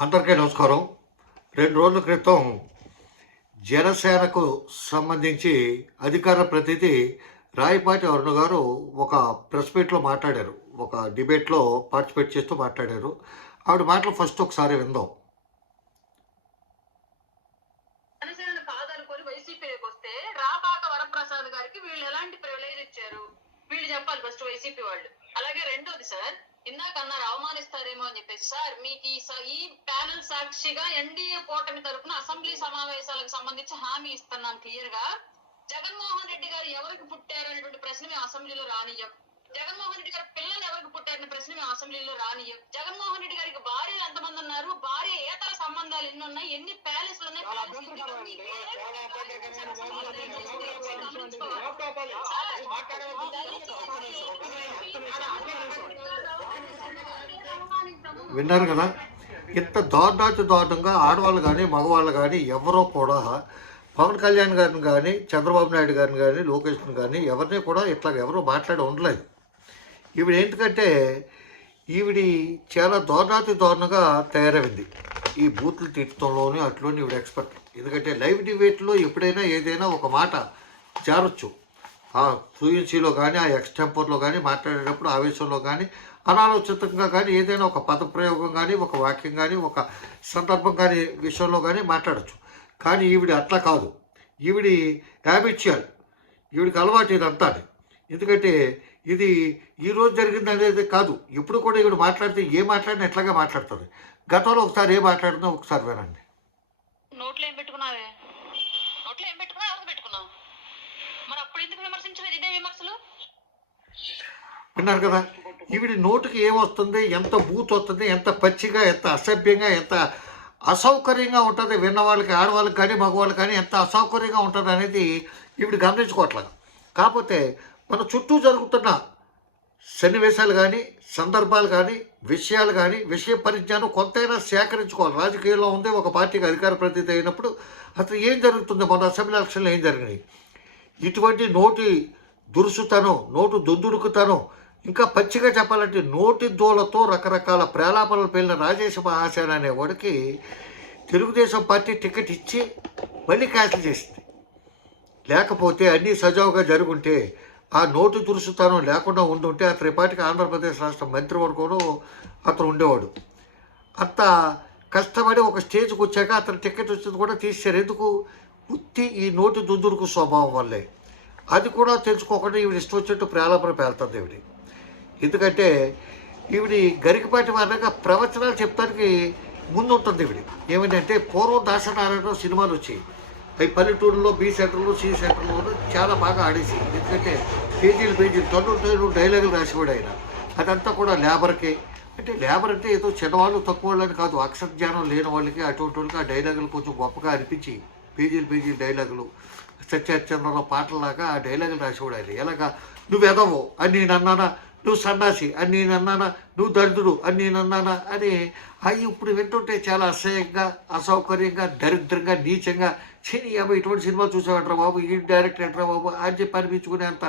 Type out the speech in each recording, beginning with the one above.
అందరికీ నమస్కారం. రెండు రోజుల క్రితం జనసేనకు సంబంధించి అధికార ప్రతినిధి రాయపాటి అరుణ గారు ఒక ప్రెస్ మీట్లో మాట్లాడారు. ఒక డిబేట్లో పార్టిసిపేట్ చేస్తూ మాట్లాడారు. ఆవిడ మాటలు ఫస్ట్ ఒకసారి విందాం. వస్తే గారికి వీళ్ళు ఎలాంటి ప్రివిలేజ్ ఇచ్చారు? వీళ్ళు చెప్పాలి ఫస్ట్ వైసీపీ వాళ్ళు. అలాగే రెండోది సార్ ఇందాక అన్నారు అవమానిస్తారేమో అని చెప్పేసి. సార్ మీకు ఈ ప్యానల్ సాక్షిగా ఎన్డీఏ కూటమి తరపున అసెంబ్లీ సమావేశాలకు సంబంధించి హామీ ఇస్తున్నాం క్లియర్గా జగన్మోహన్ రెడ్డి గారు ఎవరికి పుట్టారు అనేటువంటి ప్రశ్న మేము అసెంబ్లీలో రానియం జగన్మోహన్ రెడ్డి గారి పిల్ల ఎవరికి పుట్టారనే ప్రశ్న మేము అసెంబ్లీలో రానియం జగన్మోహన్ రెడ్డి గారికి భార్యలు ఎంతమంది ఉన్నారు? భార్య ఏతర సంబంధాలు ఎన్ని ఉన్నాయి? ఎన్ని ప్యాలెస్లు ఉన్నాయి? చాలా ప్యాలెస్. విన్నారు కదా? ఇంత దారుణాతి దారుణంగా ఆడవాళ్ళు కానీ మగవాళ్ళు కానీ ఎవరో కూడా పవన్ కళ్యాణ్ గారిని కానీ చంద్రబాబు నాయుడు గారిని కానీ లోకేష్ని కానీ ఎవరిని కూడా ఇట్లా ఎవరు మాట్లాడి ఉండలేదు. ఈవిడ ఎందుకంటే ఈవిడి చాలా దారుణాతి దారుణంగా తయారైంది. ఈ బూతులు తిట్టడంలోని అట్లోని ఈవిడ ఎక్స్పర్ట్ ఎందుకంటే లైవ్ డిబేట్లో ఎప్పుడైనా ఏదైనా ఒక మాట జారొచ్చు. ఆ ఫ్లూయెన్సీలో కానీ ఆ ఎక్స్టెంపర్లో కానీ మాట్లాడేటప్పుడు ఆవేశంలో కానీ అనాలోచితంగా కానీ ఏదైనా ఒక పదప్రయోగం కానీ ఒక వాక్యం కానీ ఒక సందర్భం కానీ విషయంలో కానీ మాట్లాడచ్చు. కానీ ఈవిడ అట్లా కాదు. ఈవిడి హ్యాబిచువల్ ఈవిడికి అలవాటు ఇదంతా ఎందుకంటే ఇది ఈ రోజు జరిగింది అనేది కాదు. ఎప్పుడు కూడా ఈవిడ మాట్లాడితే ఏ మాట్లాడినా ఎట్లాగా మాట్లాడుతుంది? గతంలో ఒకసారి ఏ మాట్లాడిందో ఒకసారి వినండి. నోట్లో ఏం పెట్టుకున్నావే? నోట్లో ఏం పెట్టుకున్నావు? ఎవరికి పెట్టుకున్నావు? మరి అప్పుడు ఎందుకు విమర్శించలేదు ఇదే విమర్శలు? విన్నారు కదా? ఈవిడి నోటికి ఏమొస్తుంది ఎంత బూత్ వస్తుంది? ఎంత పచ్చిగా ఎంత అసభ్యంగా ఎంత అసౌకర్యంగా ఉంటుంది? విన్నవాళ్ళకి ఆడవాళ్ళకి కానీ మగవాళ్ళకి కానీ ఎంత అసౌకర్యంగా ఉంటుంది అనేది ఈవిడ గమనించుకోవట్లేదు. కాకపోతే మన చుట్టూ జరుగుతున్న సన్నివేశాలు కానీ సందర్భాలు కానీ విషయాలు కానీ విషయ పరిజ్ఞానం కొంతైనా సేకరించుకోవాలి. రాజకీయాల్లో ఉంది ఒక పార్టీకి అధికార ప్రతినిధి అయినప్పుడు అసలు ఏం జరుగుతుంది? మన అసెంబ్లీ ఎలక్షన్లో ఏం జరిగినాయి? ఇటువంటి నోటి దురుసుతనం నోటు దుందుడుకుతనం ఇంకా పచ్చిగా చెప్పాలంటే నోటి దోలతో రకరకాల ప్రేలాపనలు పేలిన రాజేశ మహాసేన అనేవాడికి తెలుగుదేశం పార్టీ టికెట్ ఇచ్చి మళ్ళీ క్యాన్సిల్ చేసింది. లేకపోతే అన్నీ సజావుగా జరుగుంటే ఆ నోటు దురుసుతనం లేకుండా ఉండుంటే అతని పాటికి ఆంధ్రప్రదేశ్ రాష్ట్ర మంత్రివర్గంలో అతను ఉండేవాడు. అంత కష్టపడి ఒక స్టేజ్కి వచ్చాక అతని టికెట్ వచ్చింది కూడా తీసేశారు. ఎందుకు? ఉత్తి ఈ నోటి దుందురుకు స్వభావం వల్లే. అది కూడా తెలుసుకోకుండా ఈవిడ ఇష్టం వచ్చినట్టు ప్రేలాపన పేలుతుంది ఈవిడ. ఎందుకంటే ఈవిడి గరికపాటి వారిగా ప్రవచనాలు చెప్తానికి ముందు ఉంటుంది ఈవిడ. ఏమిటంటే పూర్వం దాసనారాయణ సినిమాలు వచ్చాయి. అవి పల్లెటూరులో బి సెంటర్లో సి సెంటర్లో చాలా బాగా ఆడేసి. ఎందుకంటే పేజీలు పేజీలు తొన్నూరు తొన్నూరు డైలాగులు రాసేవాడు ఆయన. అదంతా కూడా లేబర్కే. అంటే లేబర్ అంటే ఏదో చిన్నవాళ్ళు తక్కువ వాళ్ళని కాదు. అక్షర జ్ఞానం లేని వాళ్ళకి అటువంటి వాళ్ళకి ఆ డైలాగులు కొంచెం గొప్పగా అనిపించి పేజీలు పేజీలు డైలాగులు సత్యహరిచంద్రరావు పాటలాగా ఆ డైలాగులు రాసేవాడు ఆయన. ఎలాగా? నువ్వు ఎదవు అని నేను అన్నానా? నువ్వు సన్నాసి అని నేను అన్నానా? నువ్వు దరిద్రుడు అని నేను అన్నానా? అని అవి ఇప్పుడు వింటుంటే చాలా అసహ్యంగా అసౌకర్యంగా దరిద్రంగా నీచంగా చిని అమ్మ ఇటువంటి సినిమా చూసామంటారా బాబు ఈ డైరెక్టర్ అంటారా బాబు? అని చెప్పి అనిపించుకునేంత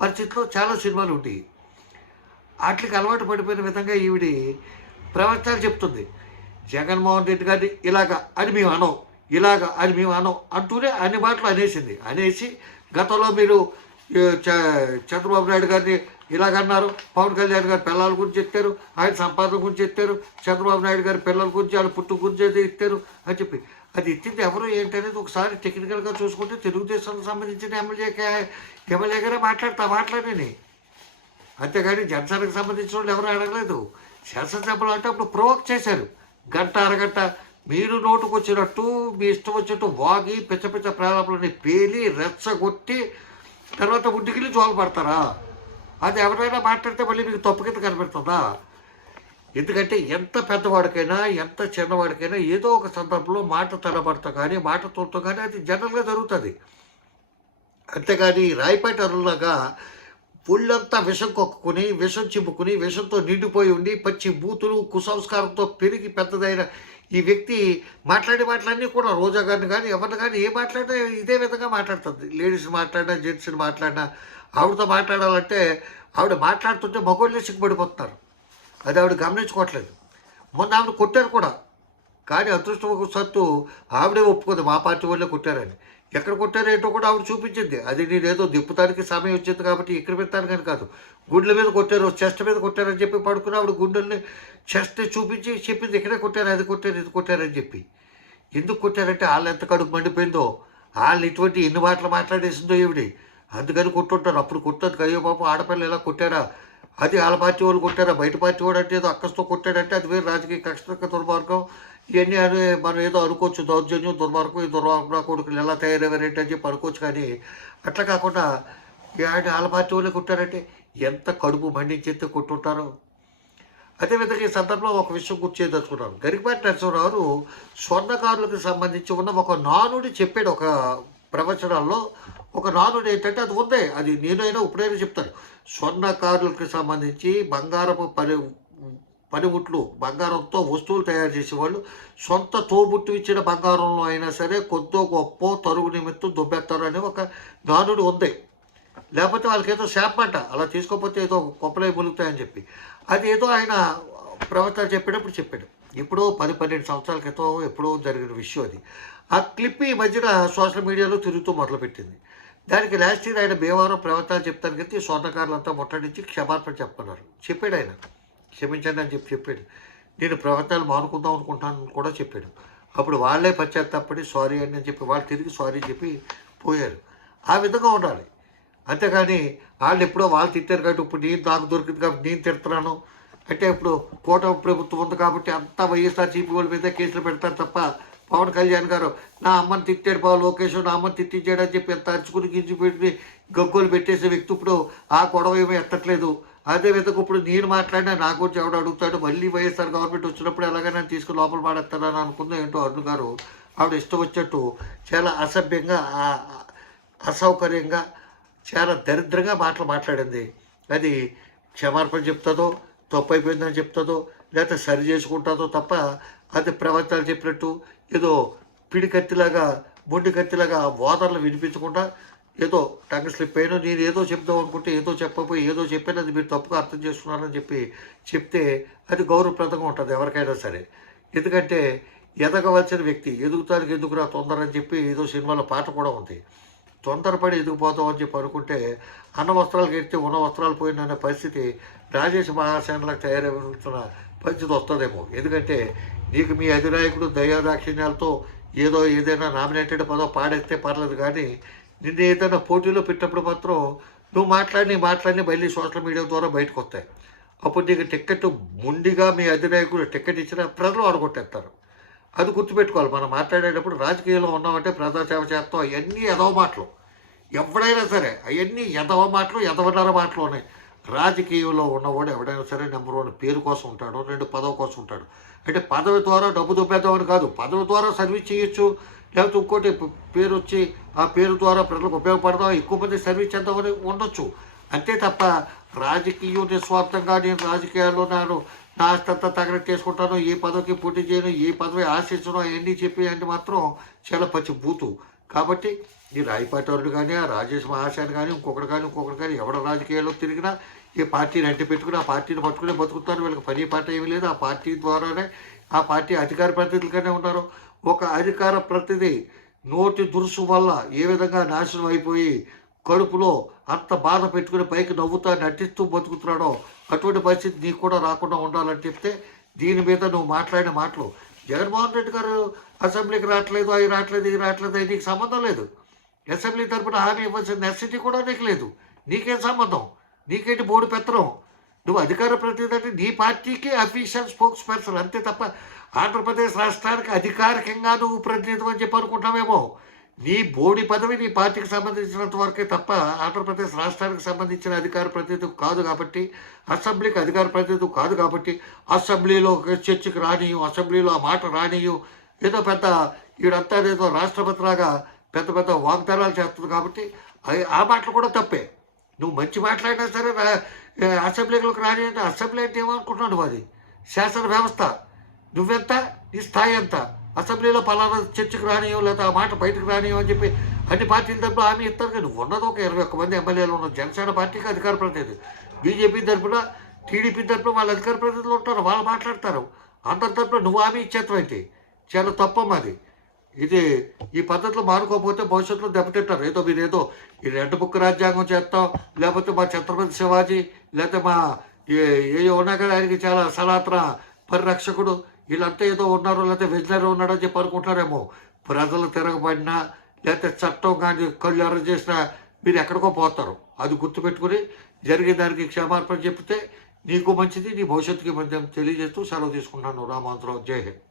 పరిస్థితిలో చాలా సినిమాలు ఉంటాయి. వాటికి అలవాటు పడిపోయిన విధంగా ఈవిడి ప్రవచనాలు చెప్తుంది. జగన్మోహన్ రెడ్డి గారిని ఇలాగ అని మేము అనం ఇలాగ అని మేము అనం అంటూనే అన్ని మాటలు అనేసింది. అనేసి గతంలో మీరు చ- చంద్రబాబు నాయుడు గారిని ఇలాగన్నారు పవన్ కళ్యాణ్ గారి పిల్లల గురించి చెప్పారు ఆయన సంపాదన గురించి చెప్పారు చంద్రబాబు నాయుడు గారి పిల్లల గురించి ఆయన పుట్టు గురించి అది ఇస్తారు అని చెప్పి. అది ఇచ్చింది ఎవరు ఏంటనేది ఒకసారి టెక్నికల్గా చూసుకుంటే తెలుగుదేశానికి సంబంధించిన ఎమ్మెల్యే ఎమ్మెల్యే గారే మాట్లాడతా మాట్లాడని అంతేగాని జనసేనకు సంబంధించిన వాళ్ళు ఎవరు అడగలేదు. శాసనసభలో అంటే అప్పుడు ప్రొవోక్ చేశారు. గంట అరగంట మీరు నోటుకు వచ్చినట్టు మీ ఇష్టం వచ్చినట్టు వాగి పిచ్చ పిచ్చ ప్రారంభాలని పేలి రెచ్చగొట్టి తర్వాత ఉడ్డికిలి జోలు పడతారా? అది ఎవరైనా మాట్లాడితే మళ్ళీ మీకు తప్పు కింద కనబడుతుందా? ఎందుకంటే ఎంత పెద్దవాడికైనా ఎంత చిన్నవాడికైనా ఏదో ఒక సందర్భంలో మాట తడబడతా కానీ మాట తోడుతో కానీ అది జనరల్గా జరుగుతుంది. అంతేగాని రాయిపేట అరులాగా ఒళ్ళంతా విషం కొక్కుని విషం చిమ్ముకుని విషంతో నిండిపోయి ఉండి పచ్చి బూతులు కుసంస్కారంతో పెరిగి పెద్దదైన ఈ వ్యక్తి మాట్లాడే మాటలన్నీ కూడా రోజా గారిని కానీ ఎవరిని కానీ ఏ మాట్లాడినా ఇదే విధంగా మాట్లాడుతుంది. లేడీస్ని మాట్లాడినా జెంట్స్ని మాట్లాడినా ఆవిడతో మాట్లాడాలంటే ఆవిడ మాట్లాడుతుంటే మగోళ్ళే సిగ్గుపడిపోతున్నారు. అది ఆవిడ గమనించుకోవట్లేదు. మొన్న ఆవిడ కొట్టారు కూడా. కానీ అదృష్టం సత్తు ఆవిడే ఒప్పుకుంది. మా పార్టీ వాళ్ళే కొట్టారని. ఎక్కడ కొట్టారు ఏంటో కూడా ఆవిడ చూపించింది. అది నేనేదో దిప్పుతానికి సమయం వచ్చింది కాబట్టి ఇక్కడ పెడతాను కానీ కాదు. గుండెల మీద కొట్టారు చెస్ట్ మీద కొట్టారని చెప్పి పడుకుని ఆవిడ గుండెల్ని చెస్ట్ చూపించి చెప్పింది ఇక్కడే కొట్టారు అది కొట్టారు ఇది కొట్టారని చెప్పి. ఎందుకు కొట్టారంటే వాళ్ళు ఎంత కడుపు మండిపోయిందో వాళ్ళు ఇటువంటి ఎన్ని మాటలు మాట్లాడేసిందో ఈవిడి. అందుకని కొట్టుంటారు. అప్పుడు కొట్టదు. అయ్యో పాపం ఆడపిల్ల ఎలా కొట్టారా? అది వాళ్ళ పార్టీ వాళ్ళు కొట్టారా? బయట పార్టీ వాడు అంటే ఏదో అక్కస్తో కొట్టాడంటే అది వేరు రాజకీయ కక్షక దుర్మార్గం. ఇవన్నీ అని మనం ఏదో అనుకోవచ్చు దౌర్జన్యం దుర్మార్గం ఈ దుర్మార్గం కొడుకులు ఎలా తయారయ్యారంటే అని చెప్పి అనుకోవచ్చు కానీ అట్లా కాకుండా ఈ ఆయన వాళ్ళ పార్టీ వాళ్ళే కొట్టారంటే ఎంత కడుపు మండించేస్తే కొట్టుంటారు. అదేవిధంగా ఈ సందర్భంలో ఒక విషయం గుర్తు చేయదలుచుకున్నాను. గరికపాటి నరసింహరావు స్వర్ణకారులకు సంబంధించి ఉన్న ఒక నానుడి చెప్పాడు ఒక ప్రవచనాల్లో. ఒక నానుడు ఏంటంటే అది ఉంది. అది నేనైనా ఇప్పుడైనా చెప్తాను. స్వర్ణకారులకు సంబంధించి బంగారపు పని పనిముట్లు బంగారంతో వస్తువులు తయారు చేసేవాళ్ళు సొంత తోబుట్టు ఇచ్చిన బంగారంలో అయినా సరే కొద్దో గొప్ప తరుగు నిమిత్తం దుబ్బెత్తారు అనే ఒక నానుడు ఉంది. లేకపోతే వాళ్ళకి ఏదో శాపంట అలా తీసుకోకపోతే ఏదో కొప్పలై ములుగుతాయని చెప్పి. అది ఏదో ఆయన ప్రవర్తన చెప్పేటప్పుడు చెప్పాడు. ఇప్పుడు పది పన్నెండు సంవత్సరాల క్రితం ఎప్పుడో జరిగిన విషయం అది. ఆ క్లిప్ ఈ మధ్యన సోషల్ మీడియాలో తిరుగుతూ మొదలుపెట్టింది. దానికి లాస్ట్ ఇయర్ ఆయన భీమవరం ప్రవచనాలు చెప్తాను కదా స్వర్ణకారులంతా ముట్టడించి క్షమాపణ చెప్పన్నారు చెప్పాడు ఆయన. క్షమించండి అని చెప్పి చెప్పాడు. నేను ప్రవర్తనలు మానుకుందాం అనుకుంటాను కూడా చెప్పాడు. అప్పుడు వాళ్ళే పశ్చాత్తాపడి సారీ అని అని చెప్పి వాళ్ళు తిరిగి సారీ చెప్పి పోయారు. ఆ విధంగా ఉండాలి. అంతేగాని వాళ్ళు ఎప్పుడో వాళ్ళు తిట్టారు కాబట్టి ఇప్పుడు నేను నాకు దొరికింది కాబట్టి నేను తిడుతున్నాను. అంటే ఇప్పుడు కూటమి ప్రభుత్వం ఉంది కాబట్టి అంతా వైఎస్ఆర్ చీపీ వాళ్ళ మీద కేసులు పెడతారు తప్ప పవన్ కళ్యాణ్ గారు నా అమ్మని తిట్టాడు పావు లోకేష్ నా అమ్మని తిట్టించాడని చెప్పి ఎంత అరుచుకుని గింజి పెట్టి గగ్గోలు పెట్టేసే వ్యక్తి ఇప్పుడు ఆ గొడవ ఏమీ ఎత్తట్లేదు. అదే విధంగా ఇప్పుడు నేను మాట్లాడినా నా గురించి ఎవడు అడుగుతాడు మళ్ళీ వైఎస్ఆర్ గవర్నమెంట్ వచ్చినప్పుడు ఎలాగైనా తీసుకుని లోపల పాడేస్తారని అనుకుందో ఏంటో అరుణ్ గారు. ఆవిడ ఇష్టం వచ్చేట్టు చాలా అసభ్యంగా అసౌకర్యంగా చాలా దరిద్రంగా మాటలు మాట్లాడింది. అది క్షమార్పణ చెప్తుందో తప్పు అయిపోయిందని చెప్తుందో లేకపోతే సరి చేసుకుంటుందో తప్ప అది ప్రవచనాలు చెప్పినట్టు ఏదో పిడి కత్తిలాగా మొండి కత్తిలాగా వాదనలు వినిపించకుండా ఏదో టంగ్ స్లిప్ అయినా నేను ఏదో చెప్దాం అనుకుంటే ఏదో చెప్పకపోయి ఏదో చెప్పాను అది మీరు తప్పుగా అర్థం చేసుకున్నారని చెప్పి చెప్తే అది గౌరవప్రదంగా ఉంటుంది ఎవరికైనా సరే. ఎందుకంటే ఎదగవలసిన వ్యక్తి ఎదుగుతానికి ఎందుకురా తొందర అని చెప్పి ఏదో సినిమాలో పాట కూడా ఉంది. తొందరపడి ఎదిగిపోతాం అని చెప్పి అనుకుంటే అన్న వస్త్రాలు కడితే ఉన్న వస్త్రాలు పోయిన పరిస్థితి రాజేష్ మహాసేనలకు తయారవుతున్న పరిస్థితి వస్తుందేమో. ఎందుకంటే నీకు మీ అధినాయకుడు దయాదాక్షిణ్యాలతో ఏదో ఏదైనా నామినేటెడ్ పదో పాడేస్తే పర్లేదు కానీ నిన్ను ఏదైనా పోటీలో పెట్టినప్పుడు మాత్రం నువ్వు మాట్లాడి మాట్లాడి మళ్ళీ సోషల్ మీడియా ద్వారా బయటకు వస్తాయి. అప్పుడు నీకు టికెట్ ముండిగా మీ అధినాయకుడు టికెట్ ఇచ్చిన ప్రజలు ఆడగొట్టేస్తారు. అది గుర్తుపెట్టుకోవాలి. మనం మాట్లాడేటప్పుడు రాజకీయంలో ఉన్నామంటే ప్రజాసేవ చేస్తాం. అవన్నీ ఎదవ మాటలు. ఎవడైనా సరే అవన్నీ ఎదవ మాటలు ఎదవన్నర మాటలు ఉన్నాయి. రాజకీయంలో ఉన్నవాడు ఎవడైనా సరే నెంబర్ వన్ పేరు కోసం ఉంటాడు రెండు పదవి కోసం ఉంటాడు. అంటే పదవి ద్వారా డబ్బు దుబ్బేద్దామని కాదు పదవి ద్వారా సర్వీస్ చేయొచ్చు. లేకపోతే ఇంకోటి పేరు వచ్చి ఆ పేరు ద్వారా ప్రజలకు ఉపయోగపడదాం? ఎక్కువ మంది సర్వీస్ చేద్దామని ఉండొచ్చు. అంతే తప్ప రాజకీయం నిస్వార్థంగా నేను రాజకీయాల్లో నేను నా ఆస్తంతా తగలెట్ చేసుకుంటాను ఏ పదవికి పోటీ చేయను ఏ పదవి ఆశించను అవన్నీ చెప్పి అంటే మాత్రం చాలా పచ్చి బూతు కాబట్టి ఈ రాయపాటరుడు కానీ ఆ రాజేష్ మహాశాన్ కానీ ఇంకొకటి కానీ ఇంకొకటి కానీ ఎవడ రాజకీయాల్లో తిరిగినా ఈ పార్టీని అంటి పెట్టుకుని ఆ పార్టీని పట్టుకునే బతుకుతారు. వీళ్ళకి పని పాట ఏమీ లేదు. ఆ పార్టీ ద్వారానే ఆ పార్టీ అధికార ప్రతినిధులుగానే ఉన్నారు. ఒక అధికార ప్రతినిధి నోటి దురుసు వల్ల ఏ విధంగా నాశనం అయిపోయి కడుపులో అంత బాధ పెట్టుకుని పైకి నవ్వుతా నటిస్తూ బతుకుతున్నాడో అటువంటి పరిస్థితి నీకు కూడా రాకుండా ఉండాలని చెప్తే దీని మీద నువ్వు మాట్లాడిన మాటలు జగన్మోహన్ రెడ్డి గారు అసెంబ్లీకి రావట్లేదు అవి రావట్లేదు ఇది రావట్లేదు అది నీకు సంబంధం లేదు. అసెంబ్లీ తరపున హామీ ఇవ్వాల్సిన నెసిటీ కూడా నీకు లేదు. నీకేం సంబంధం? నీకేంటి బోర్డు పెత్తనం? నువ్వు అధికార ప్రతినిధి అంటే నీ పార్టీకి అఫీషియల్ స్పోక్స్ పర్సన్ అంతే తప్ప ఆంధ్రప్రదేశ్ రాష్ట్రానికి అధికారికంగా నువ్వు ప్రతినిధి అని చెప్పి అనుకుంటున్నావేమో. నీ బోడి పదవి నీ పార్టీకి సంబంధించినంత వరకే తప్ప ఆంధ్రప్రదేశ్ రాష్ట్రానికి సంబంధించిన అధికార ప్రతినిధి కాదు కాబట్టి అసెంబ్లీకి అధికార ప్రతినిధి కాదు కాబట్టి అసెంబ్లీలో చర్చకు రానియు అసెంబ్లీలో ఆ మాట రానియు. ఏదో పెద్ద వీడంతా ఏదో రాష్ట్రపతిలాగా పెద్ద పెద్ద వాగ్దానాలు చేస్తుంది కాబట్టి ఆ మాటలు కూడా తప్పే. నువ్వు మంచి మాట్లాడినా సరే అసెంబ్లీలోకి రాని అంటే అసెంబ్లీ అంటే ఏమనుకుంటున్నావు అది? శాసన వ్యవస్థ. నువ్వెంత? నీ స్థాయి ఎంత? అసెంబ్లీలో పలానా చర్చకు రానియో లేదా ఆ మాట బయటకు రానియో అని చెప్పి అన్ని పార్టీల తరపున హామీ ఇస్తారు కానీ ఉన్నది ఒక ఇరవై ఒక్క మంది ఎమ్మెల్యేలు ఉన్నారు జనసేన పార్టీకి అధికార ప్రతినిధి. బీజేపీ తరపున టీడీపీ తరపున వాళ్ళ అధికార ప్రతినిధులు ఉంటారు వాళ్ళు మాట్లాడతారు. అందరి తరపున నువ్వు హామీ ఇచ్చేస్తావు అయితే చాలా తప్పమ్మా అది ఇది ఈ పద్ధతిలో మానుకోకపోతే భవిష్యత్తులో దెబ్బతింటారు. ఏదో మీరు ఏదో ఈ రెడ్ బుక్ రాజ్యాంగం చేస్తాం లేకపోతే మా ఛత్రపతి శివాజీ లేకపోతే మా ఏ- ఏ ఉన్నా కదా ఆయనకి చాలా సనాతన పరిరక్షకుడు. వీళ్ళంతా ఏదో ఉన్నారు లేకపోతే వెజిటరీ ఉన్నాడని చెప్పి అనుకుంటున్నారేమో. ప్రజలు తిరగబడినా లేకపోతే చట్టం కానీ కళ్ళు ఎర్ర చేసినా మీరు ఎక్కడికో పోతారు. అది గుర్తుపెట్టుకుని జరిగే దానికి క్షమార్పణ చెప్తే నీకు మంచిది నీ భవిష్యత్తుకి మంచిది తెలియజేస్తూ సెలవు తీసుకుంటున్నాను. రామాంతరావు జై హింద్.